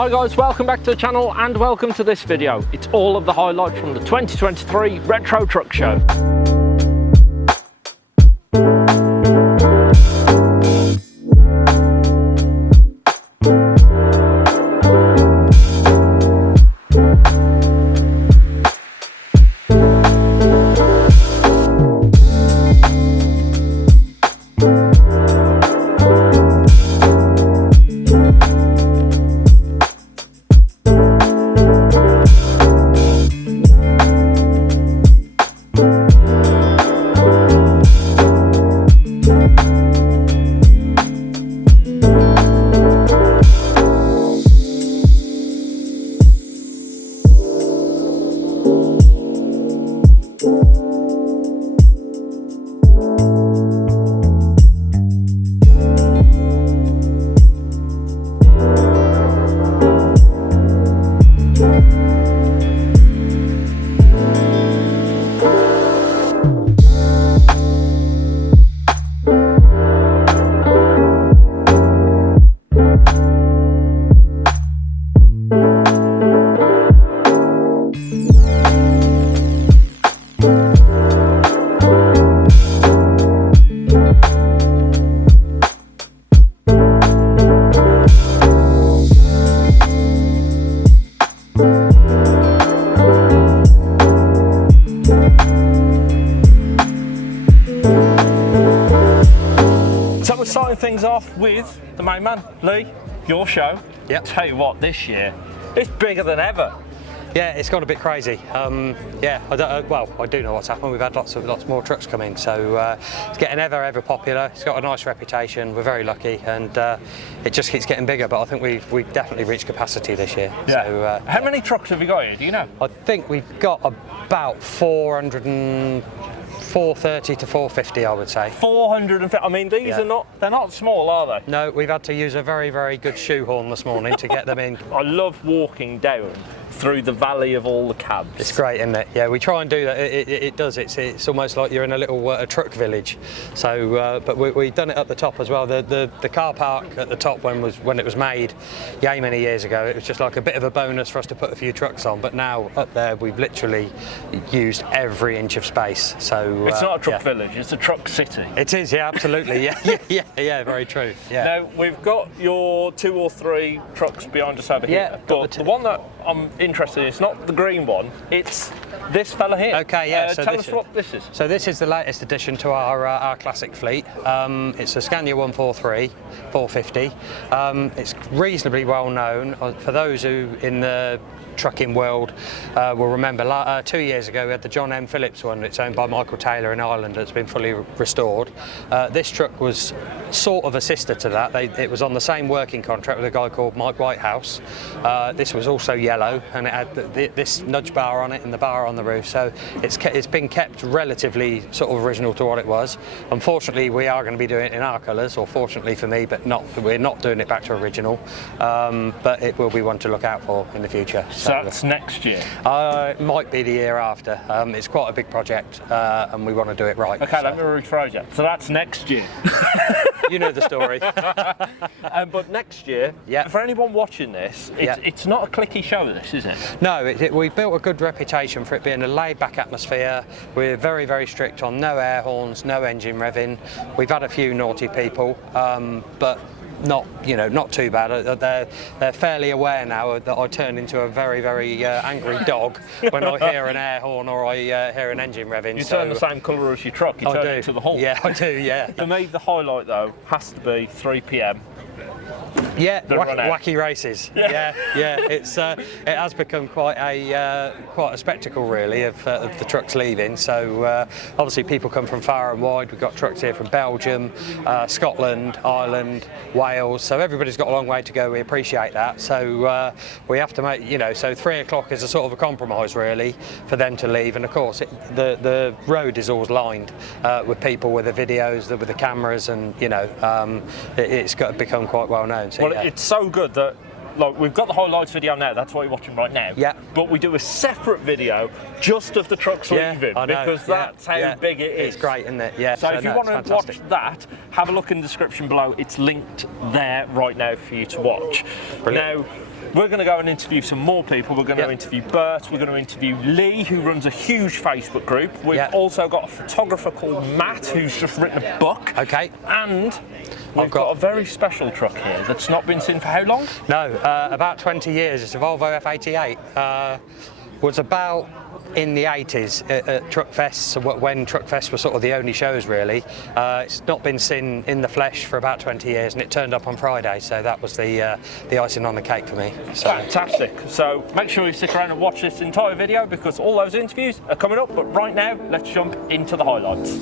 Hi guys, welcome back to the channel and welcome to this video. It's all of the highlights from the 2023 Retro Truck Show. Starting things off with the main man, Lee, your show. Yep. Tell you what, this year, it's bigger than ever. Yeah, it's gone a bit crazy. Yeah, I do know what's happened. We've had lots more trucks come in, so it's getting ever popular. It's got a nice reputation. We're very lucky, and it just keeps getting bigger. But I think we've definitely reached capacity this year. Yeah. So, how many trucks have you got here? Do you know? I think we've got about 430 to 450, I would say. 450. I mean, these are they're not small, are they? No, we've had to use a very good shoehorn this morning to get them in. I love walking down through the valley of all the cabs. It's great, isn't it? Yeah, we try and do that. It does. It's almost like you're in a little truck village. So, but we've done it at the top as well. The car park at the top when it was made, many years ago, it was just like a bit of a bonus for us to put a few trucks on. But now up there, we've literally used every inch of space. So it's not a truck village; it's a truck city. It is, yeah, absolutely. Yeah, very true. Yeah. Now we've got your 2 or 3 trucks behind us over here, but the one that I'm interested in, it's not the green one, it's this fella here. Okay, yeah. So tell us what this is. So this is the latest addition to our classic fleet. It's a Scania 143 450. It's reasonably well known. For those who in the trucking world will remember, 2 years ago we had the John M. Phillips one. It's owned by Michael Taylor in Ireland. It's been fully restored. This truck was sort of a sister to that. It was on the same working contract with a guy called Mike Whitehouse. This was also yellow, and it had this nudge bar on it and the bar on the roof. So it's been kept relatively sort of original to what it was. Unfortunately, we are going to be doing it in our colours, or fortunately for me, but we're not doing it back to original. But it will be one to look out for in the future. So that's next year? It might be the year after. It's quite a big project, and we want to do it right. Okay, let me rephrase it. So that's next year. You know the story. But next year, for anyone watching this, it's not a clicky show, this, is it? No, we built a good reputation for it being a laid-back atmosphere. We're very strict on no air horns, no engine revving. We've had a few naughty people, but not too bad. They're fairly aware now that I turn into a very angry dog when I hear an air horn or I hear an engine revving. You turn the same colour as your truck. You turn it to the horn. Yeah, I do. Yeah. For me, the highlight though has to be 3 p.m. Yeah, wacky races. Yeah. It has become quite a spectacle really of the trucks leaving. So obviously people come from far and wide. We've got trucks here from Belgium, Scotland, Ireland, Wales. So everybody's got a long way to go. We appreciate that. So we have to make so 3 o'clock is a sort of a compromise really for them to leave. And of course the road is always lined with people with the videos, with the cameras, and it's got to become quite well known. So, it's so good that we've got the highlights video now, that's what you're watching right now. Yeah. But we do a separate video just of the trucks leaving, because that's how big it is. It's great, isn't it? Yeah. So if you want to watch that, have a look in the description below. It's linked there right now for you to watch. Brilliant. Now, We're going to go and interview some more people. We're going to interview Bert. We're going to interview Lee, who runs a huge Facebook group. We've also got a photographer called Matt, who's just written a book. Okay. And we've got a very special truck here that's not been seen for how long? No, about 20 years. It's a Volvo F88. Was about in the 80s at Truck Fest, when Truck Fest was sort of the only shows really. It's not been seen in the flesh for about 20 years, and it turned up on Friday, so that was the icing on the cake for me. So. Fantastic. So make sure you stick around and watch this entire video, because all those interviews are coming up. But right now, let's jump into the highlights.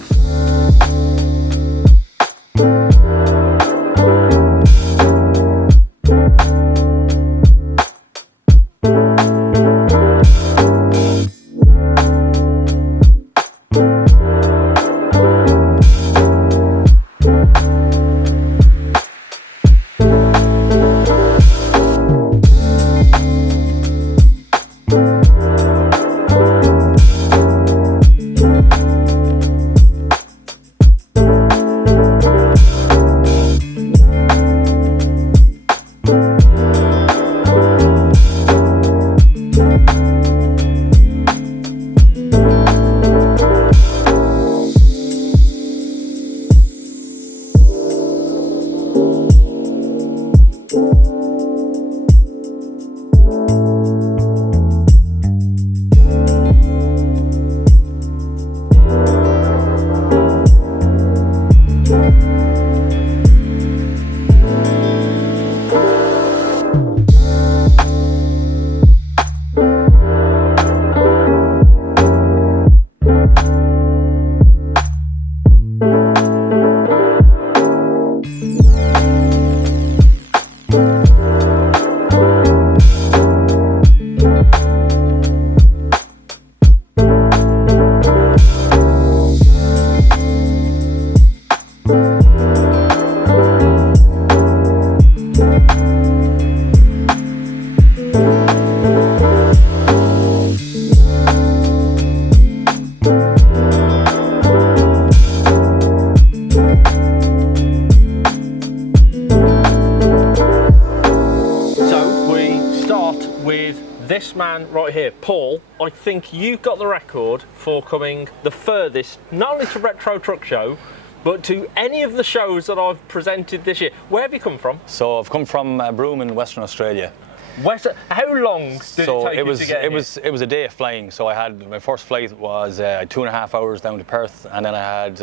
This man right here, Paul, I think you've got the record for coming the furthest, not only to Retro Truck Show, but to any of the shows that I've presented this year. Where have you come from? So I've come from Broome in Western Australia. How long did it take you to get here? It was a day of flying. So I had, my first flight was 2.5 hours down to Perth, and then I had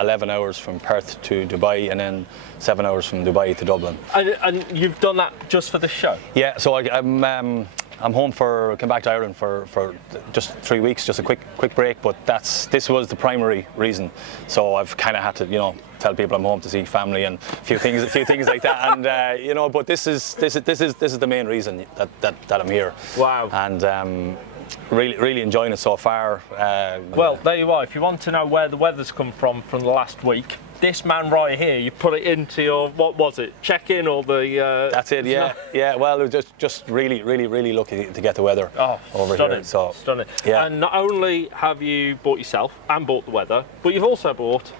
11 hours from Perth to Dubai, and then 7 hours from Dubai to Dublin. And you've done that just for the show? Yeah, so I'm home came back to Ireland for just 3 weeks, just a quick break, but this was the primary reason. So I've kind of had to, tell people I'm home to see family and a few things like that, and but this is the main reason that I'm here. Wow. And really enjoying it so far. Well, there you are. If you want to know where the weather's come from the last week, this man right here, you put it into your, what was it, check-in or the... That's it, yeah. Yeah, well, it was just really lucky to get the weather over stunning, here. So, stunning. Yeah. And not only have you bought yourself and bought the weather, but you've also bought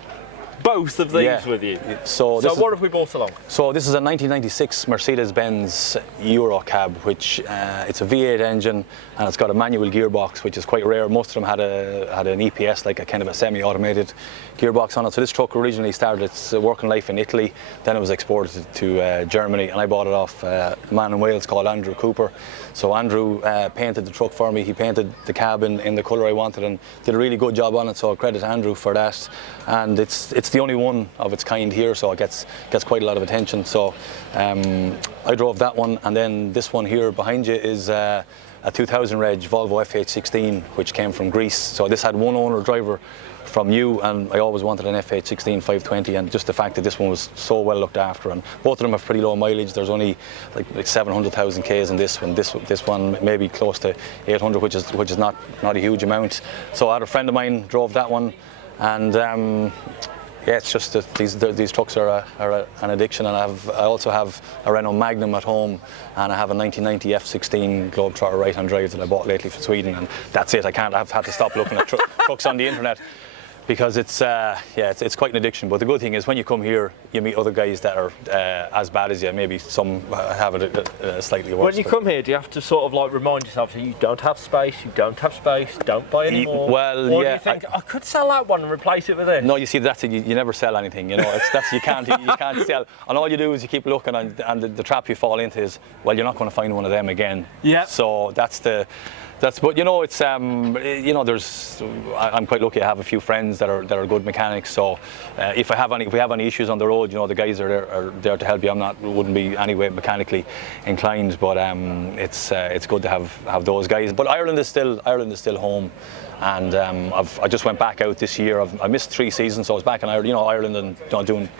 both of these with you. So what have we brought along? So this is a 1996 Mercedes-Benz Euro cab, which it's a V8 engine, and it's got a manual gearbox, which is quite rare. Most of them had an EPS, like a kind of a semi-automated gearbox on it. So this truck originally started its working life in Italy, then it was exported to Germany, and I bought it off a man in Wales called Andrew Cooper. So Andrew painted the truck for me. He painted the cab in the colour I wanted and did a really good job on it, so credit to Andrew for that. And it's the only one of its kind here, so it gets quite a lot of attention. So I drove that one, and then this one here behind you is a 2000 reg Volvo FH16, which came from Greece. So this had one owner driver from you, and I always wanted an FH16 520, and just the fact that this one was so well looked after, and both of them have pretty low mileage. There's only like 700,000 k's in this one. This one maybe close to 800, which is not a huge amount. So I had a friend of mine drove that one, and yeah, it's just that these trucks are an addiction. And I also have a Renault Magnum at home, and I have a 1990 F16 Globetrotter right-hand drive that I bought lately from Sweden, and that's it. I've had to stop looking at trucks on the internet. because it's it's quite an addiction. But the good thing is when you come here, you meet other guys that are as bad as you. Maybe some have it slightly worse. When you come here, do you have to sort of like remind yourself that you don't have space, don't buy any more? Well, or yeah. do you think I could sell that one and replace it with this? No, you see, that's it. You never sell anything. You know, you can't sell. And all you do is you keep looking, and the trap you fall into is, well, you're not going to find one of them again. Yeah. So but you know, it's you know, I'm quite lucky. I have a few friends that are good mechanics. So if we have any issues on the road, you know, the guys are there to help you. Wouldn't be anyway mechanically inclined, but it's good to have those guys. But Ireland is still home. And I just went back out this year. I missed 3 seasons, so I was back in Ireland, and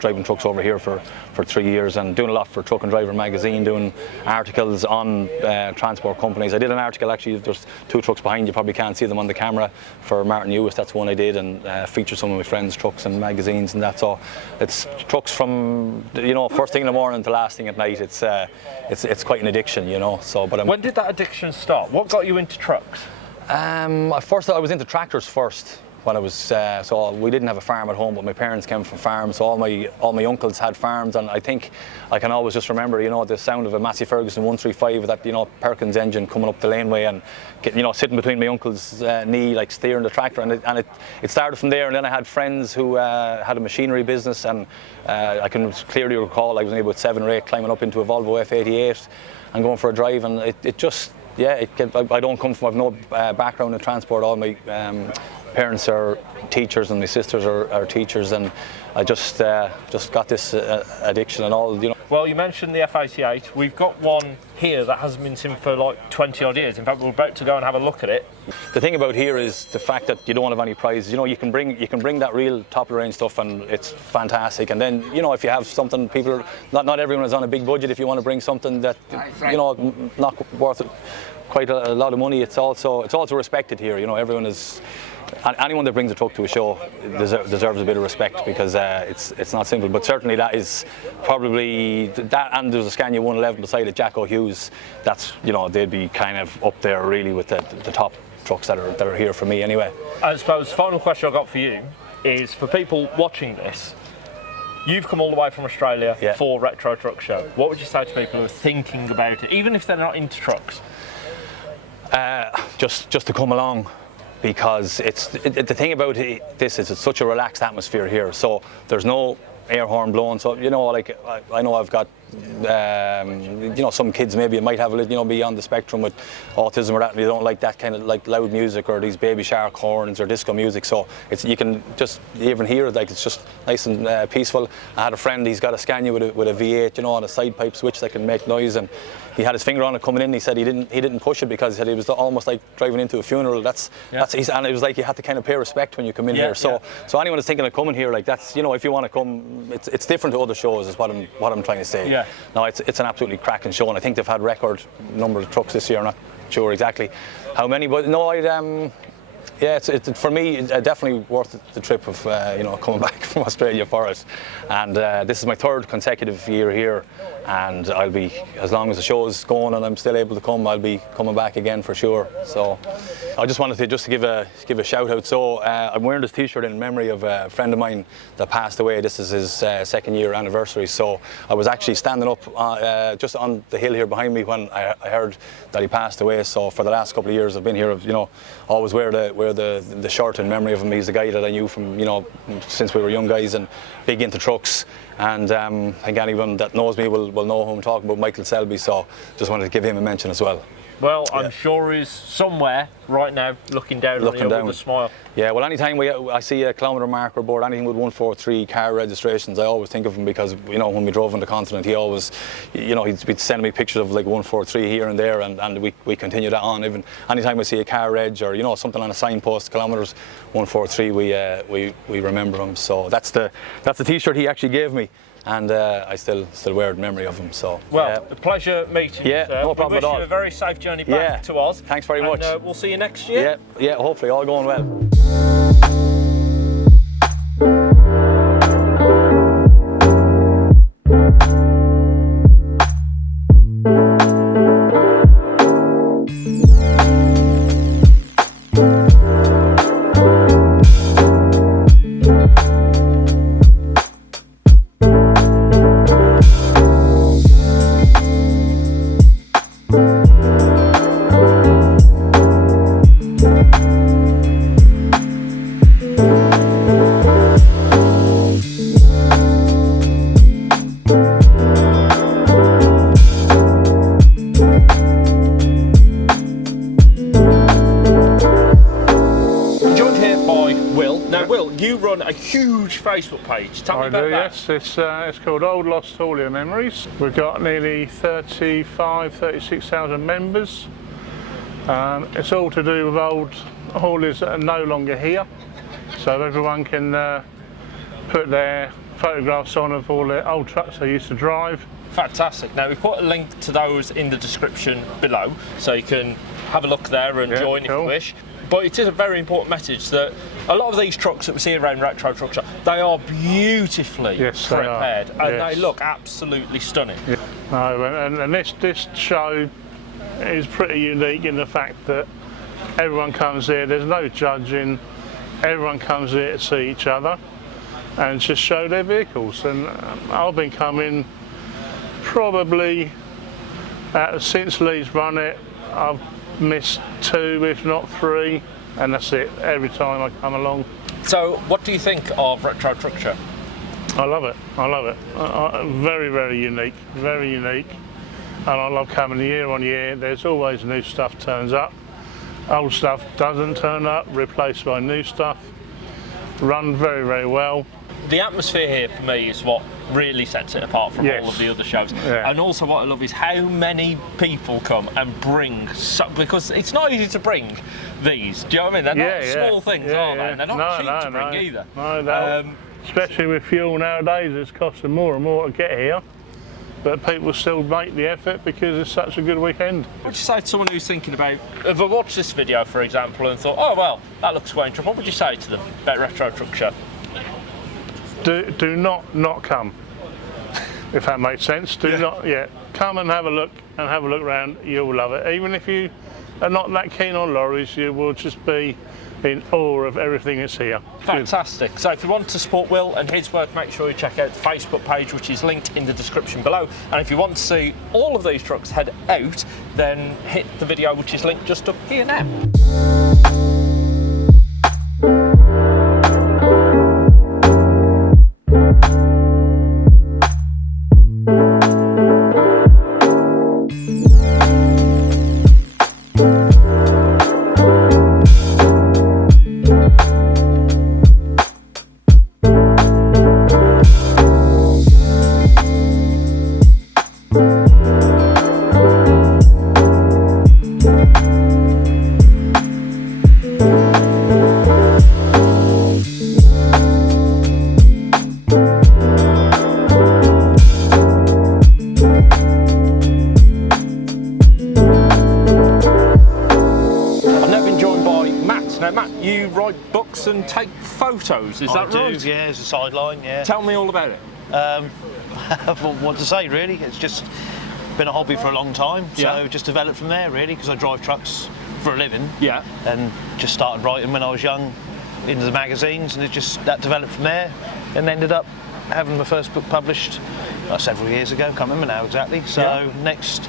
driving trucks over here for 3 years, and doing a lot for Truck and Driver magazine, doing articles on transport companies. I did an article, actually, there's 2 trucks behind you, probably can't see them on the camera, for Martin Lewis. That's one I did, and featured some of my friends' trucks and magazines, and that's all. It's trucks from first thing in the morning to last thing at night. It's quite an addiction, So, but when did that addiction start? What got you into trucks? First, I was into tractors first. When I was so we didn't have a farm at home, but my parents came from farms. So all my uncles had farms, and I think I can always just remember, the sound of a Massey Ferguson 135, that Perkins engine coming up the laneway, and sitting between my uncle's knee, like steering the tractor, and it started from there. And then I had friends who had a machinery business, and I can clearly recall I was only about 7 or 8, climbing up into a Volvo F88 and going for a drive, and it just. Yeah, I don't come from, I've no background in transport. All my parents are teachers, and my sisters are teachers, and I just got this addiction and all. Well, you mentioned the F88. We've got one here that hasn't been seen for like 20 odd years. In fact, we're about to go and have a look at it. The thing about here is the fact that you don't have any prizes. You can bring that real top of the range stuff, and it's fantastic. And then if you have something, not everyone is on a big budget. If you want to bring something that not worth quite a lot of money, it's also respected here. Everyone is. Anyone that brings a truck to a show deserves a bit of respect, because it's not simple. But certainly that is probably that, and there's a Scania 111 beside it, Jack O'Hughes. That's they'd be kind of up there really with the top trucks that are here for me anyway. I suppose the final question I've got for you is, for people watching this, you've come all the way from Australia for Retro Truck Show. What would you say to people who are thinking about it, even if they're not into trucks? Just to come along. Because the thing about this is it's such a relaxed atmosphere here. So there's no air horn blowing. So like I know I've got some kids maybe might have a little be on the spectrum with autism or that, and they don't like that kind of like loud music or these Baby Shark horns or disco music. So you can just even hear it, like it's just nice and peaceful. I had a friend, he's got a Scania with a V8, on a side pipe switch that can make noise, and he had his finger on it coming in. He said he didn't push it because he said it was almost like driving into a funeral. And it was like you had to kind of pay respect when you come in here. So anyone that's thinking of coming here, like that's if you want to come, it's different to other shows, is what I'm trying to say. Yeah. No, it's an absolutely cracking show, and I think they've had record number of trucks this year. I'm not sure exactly how many, but no, it's for me definitely worth the trip of coming back from Australia for it. And this is my 3rd consecutive year here, and I'll be, as long as the show's going and I'm still able to come, I'll be coming back again for sure. So I just wanted to give a shout out. So I'm wearing this t-shirt in memory of a friend of mine that passed away. This is his 2nd year anniversary. So I was actually standing up just on the hill here behind me when I heard that he passed away. So for the last couple of years I've been here, always wear the shirt in memory of him. He's the guy that I knew from since we were young guys, and big into trucks. And I think anyone that knows me will know who I'm talking about, Michael Selby. So just wanted to give him a mention as well. Well, I'm sure he's somewhere right now looking down on you with a smile. Yeah, well, anytime I see a kilometre marker board, anything with 143 car registrations, I always think of him, because when we drove on the continent, he always, he'd be sending me pictures of like 143 here and there, and we continue that on. Even anytime I see a car reg or something on a signpost, kilometres 143, we remember him. So that's the t-shirt he actually gave me. And I still wear it in memory of him. So a pleasure meeting you, sir. No problem at all. We wish you a very safe journey back to Oz. Thanks very much. We'll see you next year. Yeah, hopefully all going well. you run a huge Facebook page. Tell me I about do, that. yes. It's called Old Lost Haulier Memories. We've got nearly 36,000 members. It's all to do with old hauliers that are no longer here. So everyone can put their photographs on of all the old trucks they used to drive. Fantastic. Now we put a link to those in the description below, so you can have a look there and join if you wish. But it is a very important message that a lot of these trucks that we see around Retro Truck Show, they are beautifully prepared and they look absolutely stunning. Yeah. No, and this show is pretty unique in the fact that everyone comes here, there's no judging, everyone comes here to see each other and just show their vehicles. And I've been coming probably since Lee's run it, I've missed 2 if not 3, and that's it every time I come along. So what do you think of Retro Truck Show? I love it, very, very unique, and I love coming year on year. There's always new stuff turns up, old stuff doesn't turn up, replaced by new stuff, run very, very well. The atmosphere here for me is what really sets it apart from all of the other shows. And also what I love is how many people come and bring, because it's not easy to bring these, do you know what I mean? They're not small things, are they? And they're not cheap to bring either. No, especially with fuel nowadays, it's costing more and more to get here. But people still make the effort because it's such a good weekend. What would you say to someone who's thinking about, if I watched this video for example and thought, oh well, that looks quite interesting, what would you say to them about Retro Truck Show? Do not come, if that makes sense. Come and have a look around. You'll love it. Even if you are not that keen on lorries, you will just be in awe of everything that's here. Fantastic. So if you want to support Will and his work, make sure you check out the Facebook page, which is linked in the description below. And if you want to see all of these trucks head out, then hit the video which is linked just up here now. And take photos, is that right? Yeah, it's a sideline, yeah. Tell me all about it. What to say, really? It's just been a hobby for a long time, so just developed from there, really, because I drive trucks for a living. Yeah. And just started writing when I was young into the magazines, and that developed from there, and ended up having my first book published several years ago. Can't remember now exactly. So next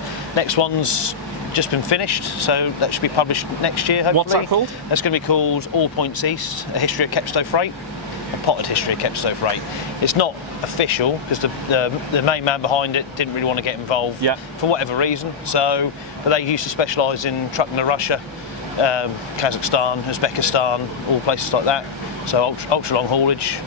one's just been finished, so that should be published next year, hopefully. What's that called? That's going to be called All Points East, A History of Kepstow Freight, a potted history of Kepstow Freight. It's not official, because the main man behind it didn't really want to get involved for whatever reason, but they used to specialise in trucking to Russia, Kazakhstan, Uzbekistan, all places like that, so ultra long haulage,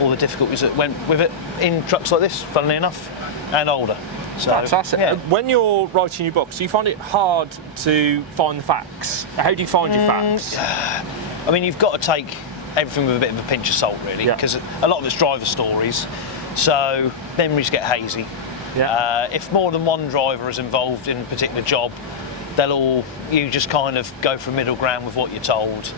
all the difficulties that went with it in trucks like this, funnily enough, and older. So, fantastic. When you're writing your books, do you find it hard to find the facts? How do you find your facts? I mean, you've got to take everything with a bit of a pinch of salt, really, because a lot of it's driver stories, so memories get hazy. If more than one driver is involved in a particular job, you just kind of go for a middle ground with what you're told.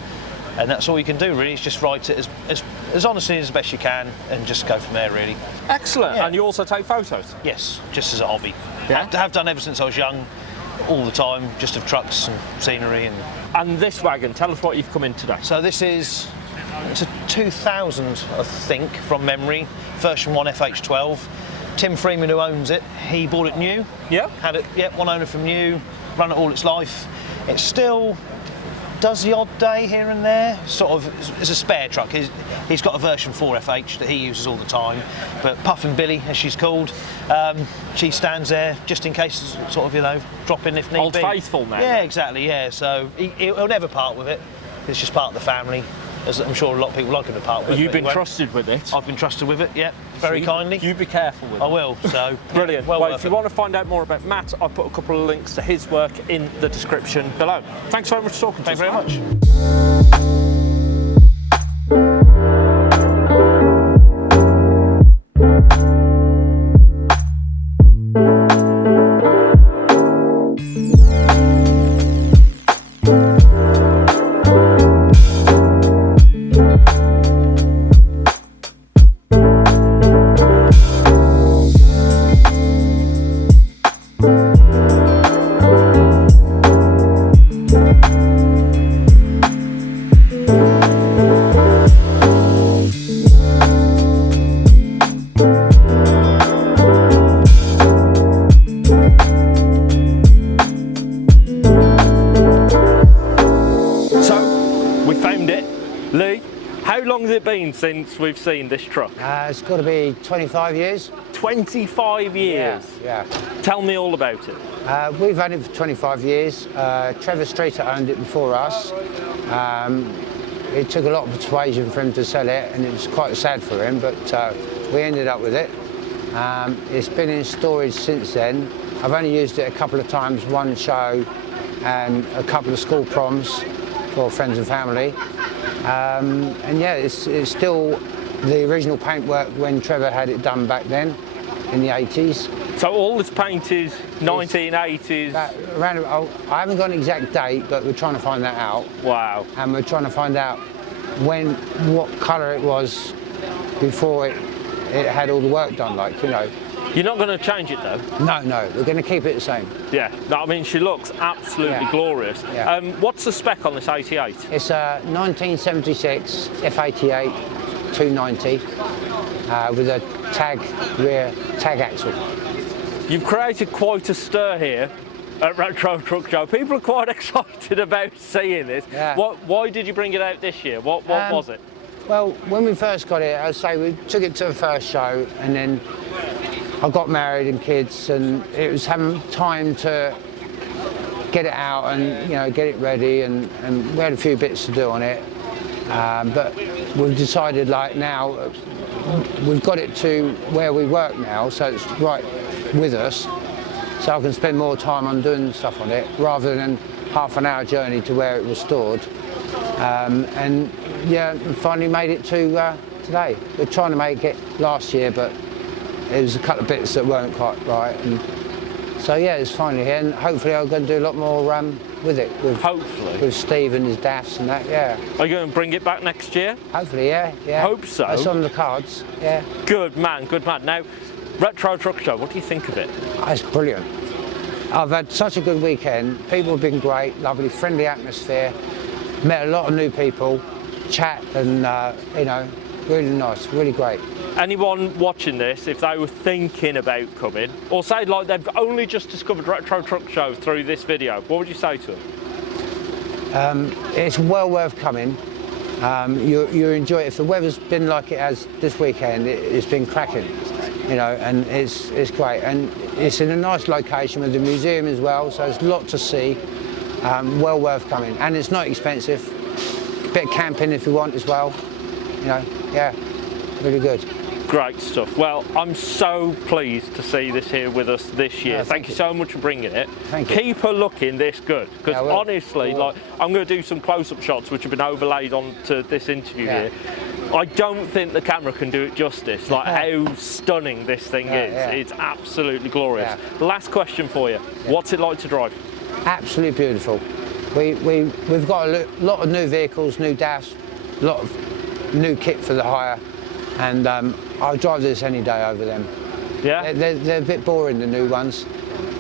And that's all you can do, really, is just write it as honestly as best you can and just go from there, really. Excellent. And you also take photos? Yes, just as a hobby. I have done ever since I was young, all the time, just of trucks and scenery. And this wagon, tell us what you've come in today. So it's a 2000, I think, from memory, version 1 FH12. Tim Freeman, who owns it, he bought it new. Yeah? Had it, one owner from new, run it all its life. It still does the odd day here and there, sort of as a spare truck. He's got a version 4 FH that he uses all the time, but Puffin Billy, as she's called, she stands there just in case, sort of, drop in if need Old be. faithful now. Yeah, exactly, yeah, so he'll never part with it. It's just part of the family, as I'm sure a lot of people like him to part with. You've been trusted with it. I've been trusted with it, yeah, very kindly. You be careful with it. I will, so. Brilliant. Well, if you want to find out more about Matt, I've put a couple of links to his work in the description below. Thanks very much for talking to us. Thank you very much. How long has it been since we've seen this truck? It's got to be 25 years. 25 years? Yeah. Tell me all about it. We've owned it for 25 years. Trevor Streeter owned it before us. It took a lot of persuasion for him to sell it, and it was quite sad for him, but we ended up with it. It's been in storage since then. I've only used it a couple of times, one show and a couple of school proms for friends and family. And yeah, it's still the original paintwork when Trevor had it done back then in the 80s. So all this paint is 1980s? Around, I haven't got an exact date, but we're trying to find that out. Wow. And we're trying to find out what colour it was before it had all the work done, like, you know. You're not going to change it though? No, we're going to keep it the same. Yeah, no, I mean, she looks absolutely glorious. Yeah. What's the spec on this 88? It's a 1976 F88 290 with a rear tag axle. You've created quite a stir here at Retro Truck Show. People are quite excited about seeing this. Yeah. Why did you bring it out this year? What was it? Well, when we first got it, I'd say we took it to the first show, and then I got married and kids, and it was having time to get it out and, you know, get it ready, and we had a few bits to do on it. But we've decided, like, now we've got it to where we work now, so it's right with us, so I can spend more time on doing stuff on it rather than half an hour journey to where it was stored. And yeah, we finally made it to today. We're trying to make it last year, but there was a couple of bits that weren't quite right, and so yeah, it's finally here, and hopefully I'm going to do a lot more with it. With Steve and his DAFs and that, yeah. Are you going to bring it back next year? Hopefully, yeah. Hope so. That's on the cards, yeah. Good man, good man. Now, Retro Truck Show, what do you think of it? It's brilliant. I've had such a good weekend. People have been great, lovely, friendly atmosphere. Met a lot of new people, chat, and you know, really nice, really great. Anyone watching this, if they were thinking about coming, or say like they've only just discovered Retro Truck Show through this video, what would you say to them? It's well worth coming. You enjoy it. If the weather's been like it has this weekend, it's been cracking, you know, and it's great. And it's in a nice location with the museum as well, so there's a lot to see. Well worth coming, and it's not expensive. A bit of camping if you want as well, you know. Yeah, really good. Great stuff. Well, I'm so pleased to see this here with us this year. Thank you so much for bringing it. Thank you. Keep her looking this good, because honestly, like, I'm going to do some close-up shots which have been overlaid onto this interview here. I don't think the camera can do it justice, like how stunning this thing is. It's absolutely glorious. Last question for you. What's it like to drive? Absolutely beautiful. We've got a lot of new vehicles, new DAFs, a lot of new kit for the hire, and I'll drive this any day over them. Yeah? They're a bit boring, the new ones.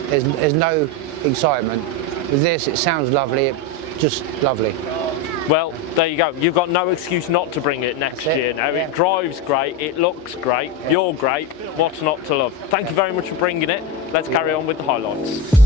There's no excitement. With this, it sounds lovely, just lovely. Well, there you go. You've got no excuse not to bring it next year now. It drives great, it looks great, you're great. What's not to love? Thank you very much for bringing it. Let's carry on with the highlights.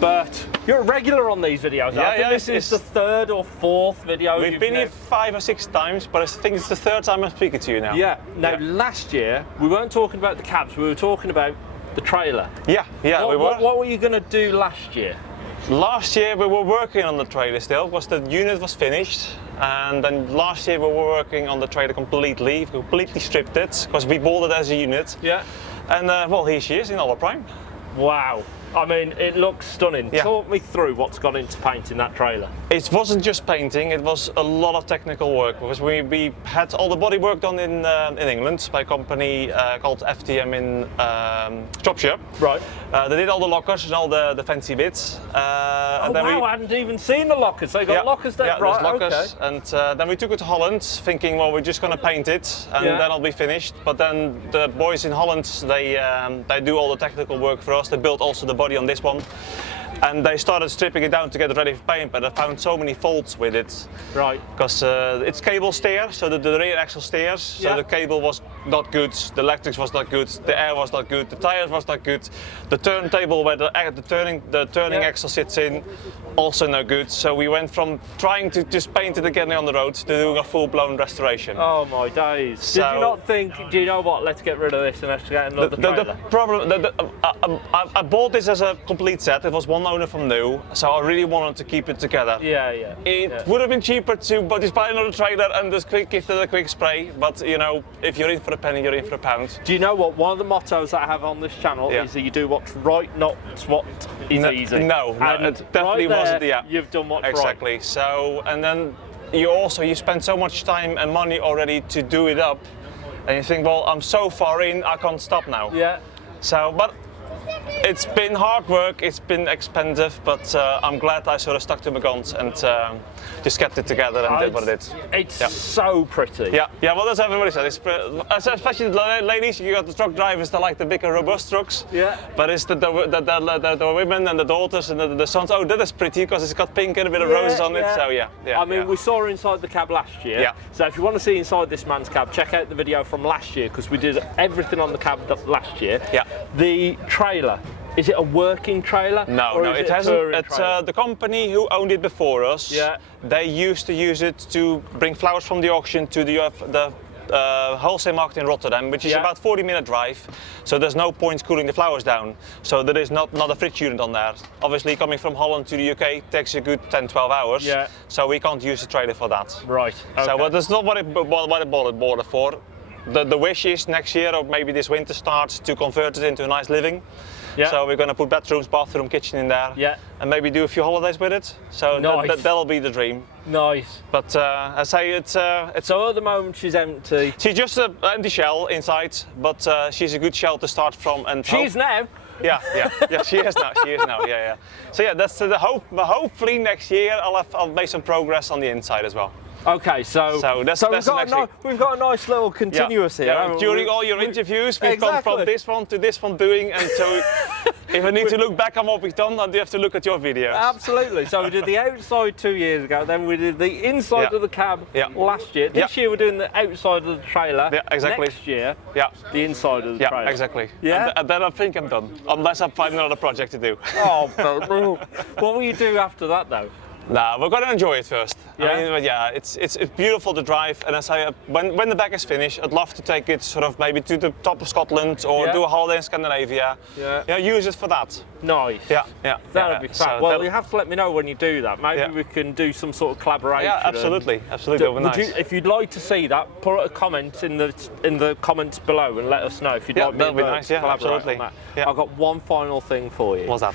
Bert, you're a regular on these videos. I think this is the third or fourth video. We've been here 5 or 6 times, but I think it's the third time I'm speaking to you now. Yeah. Now, last year, we weren't talking about the cabs, we were talking about the trailer. Yeah, we were. What were you going to do last year? Last year we were working on the trailer still, because the unit was finished. And then last year we were working on the trailer completely stripped it, because we bought it as a unit. Yeah. And well, here she is in all her prime. Wow. I mean, it looks stunning. Yeah. Talk me through what's gone into painting that trailer. It wasn't just painting, it was a lot of technical work, because we had all the body work done in England by a company called FTM in Shropshire. Right. They did all the lockers and all the fancy bits. I hadn't even seen the lockers. They got lockers there, right? Lockers. Okay. And then we took it to Holland, thinking, well, we're just going to paint it and then it'll be finished. But then the boys in Holland, they do all the technical work for us. They built also the body on this one, and they started stripping it down to get it ready for paint, but I found so many faults with it. Right. Because it's cable steer, so the rear axle steers, so the cable was not good, the electrics was not good, the air was not good, the tires was not good, the turntable where the turning axle sits in, also no good. So we went from trying to just paint it again on the road to doing a full-blown restoration. Oh my days. So, did you not think, do you know what, let's get rid of this and let's get another trailer? The problem, I bought this as a complete set. It was one owner from new, so I really wanted to keep it together. It would have been cheaper to just buy another trailer and just give it a quick spray, but you know, if you're in for a penny, you're in for a pound. Do you know what, one of the mottos that I have on this channel is that you do what's right, not what is easy. No, it definitely wasn't. You've done what's exactly. Right. So, and then you spend so much time and money already to do it up, and you think, well, I'm so far in, I can't stop now. Yeah. So, but it's been hard work, it's been expensive, but I'm glad I sort of stuck to my guns and just kept it together and did what it did. It's so pretty. Yeah, well, that's what everybody said. Especially the ladies, you got the truck drivers that like the bigger, robust trucks. Yeah. But it's the women and the daughters and the sons. Oh, that is pretty because it's got pink and a bit of roses on it. So yeah. I mean, we saw inside the cab last year. Yeah. So if you want to see inside this man's cab, check out the video from last year because we did everything on the cab last year. Yeah. The trailer. Is it a working trailer? No, it hasn't. It's the company who owned it before us. Yeah. They used to use it to bring flowers from the auction to the wholesale market in Rotterdam, which is about 40-minute drive. So there's no point cooling the flowers down. So there is not a fridge unit on there. Obviously, coming from Holland to the UK takes a good 10-12 hours. Yeah. So we can't use the trailer for that. Right. Okay. So, but that's not what I bought it for. The wish is next year or maybe this winter starts to convert it into a nice living. Yeah. So we're going to put bedrooms, bathroom, kitchen in there, and maybe do a few holidays with it. So that'll be the dream. Nice. But I say it's. So at the moment she's empty. She's just an empty shell inside, but she's a good shell to start from. And she's now. Yeah, she is now. Yeah. So yeah, that's the hope. But hopefully next year I'll make some progress on the inside as well. Okay, so we've got a nice little continuous here. Yeah, during all your interviews, we've gone from this one to this one doing, and so If I need to look back on what we've done, I do have to look at your videos. Absolutely. So we did the outside 2 years ago, then we did the inside of the cab last year. This year we're doing the outside of the trailer. Yeah, exactly. Next year, the inside of the trailer. Yeah, exactly. Yeah? And then I think I'm done, unless I find another project to do. Oh, what will you do after that though? Nah, we're gonna enjoy it first. Yeah? I mean, but yeah, it's beautiful to drive, and as I when the back is finished, I'd love to take it sort of maybe to the top of Scotland or do a holiday in Scandinavia. Yeah, use it for that. Nice. Yeah. That'd be fun. So well, you have to let me know when you do that. Maybe we can do some sort of collaboration. Yeah, absolutely. That'd be nice. If you'd like to see that, put a comment in the comments below and let us know if you'd like me to nice. Yeah, collaborate absolutely. on that. Yeah. I've got one final thing for you. What's that?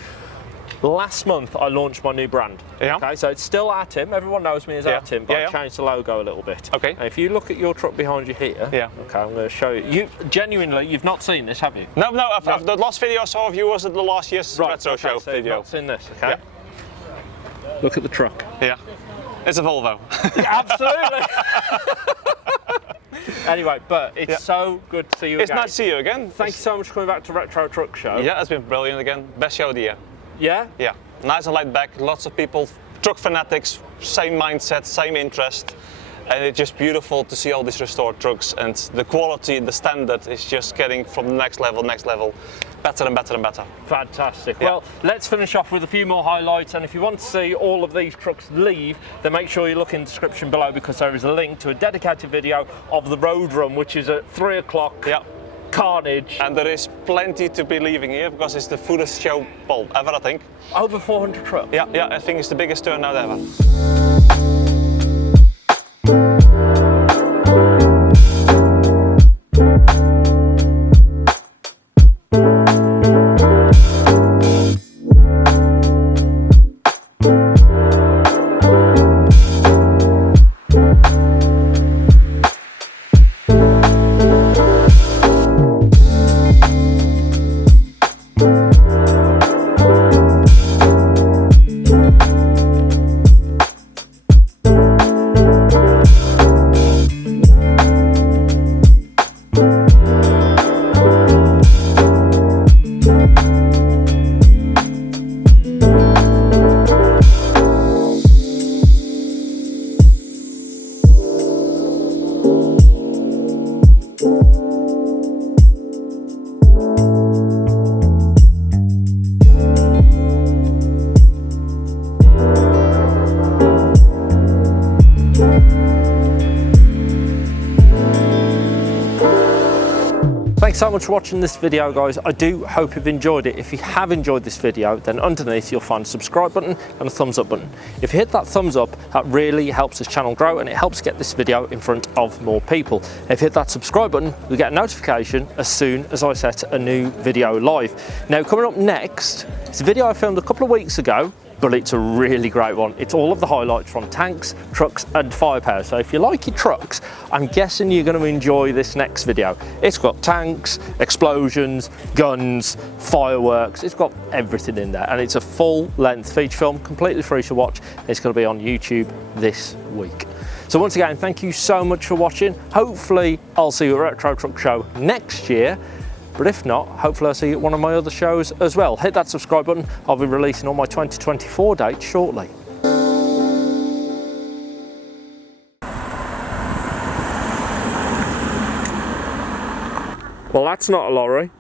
Last month I launched my new brand. Yeah. Okay, so it's still Atim. Everyone knows me as Atim, but I changed the logo a little bit. Okay. And if you look at your truck behind you here, okay, I'm going to show you. You've not seen this, have you? No. The last video I saw of you was at the last year's retro show so video. You've not seen this, okay? Look at the truck. Yeah. It's a Volvo. Absolutely. Anyway, Bert, it's so good to see you again. It's nice to see you again. Thank you so much for coming back to Retro Truck Show. Yeah, it's been brilliant again. Best show of the year. Yeah? Yeah. Nice and laid back, lots of people, truck fanatics, same mindset, same interest. And it's just beautiful to see all these restored trucks, and the quality, the standard is just getting from the next level, better and better and better. Fantastic. Yeah. Well, let's finish off with a few more highlights, and if you want to see all of these trucks leave, then make sure you look in the description below, because there is a link to a dedicated video of the road run, which is at 3 o'clock. Yeah. Carnage. And there is plenty to be leaving here, because it's the fullest show ever, I think. Over 400 trucks? Yeah, I think it's the biggest turnout ever. Thanks so much for watching this video, guys. I do hope you've enjoyed it. If you have enjoyed this video, then underneath you'll find a subscribe button and a thumbs up button. If you hit that thumbs up, that really helps this channel grow, and it helps get this video in front of more people. If you hit that subscribe button, you'll get a notification as soon as I set a new video live. Now, coming up next, it's a video I filmed a couple of weeks ago, but it's a really great one. It's all of the highlights from tanks, trucks and firepower. So if you like your trucks, I'm guessing you're going to enjoy this next video. It's got tanks, explosions, guns, fireworks. It's got everything in there, and it's a full-length feature film, completely free to watch. It's going to be on YouTube this week. So once again, thank you so much for watching. Hopefully I'll see you at Retro Truck Show next year. But if not, hopefully I'll see you at one of my other shows as well. Hit that subscribe button. I'll be releasing all my 2024 dates shortly. Well, that's not a lorry.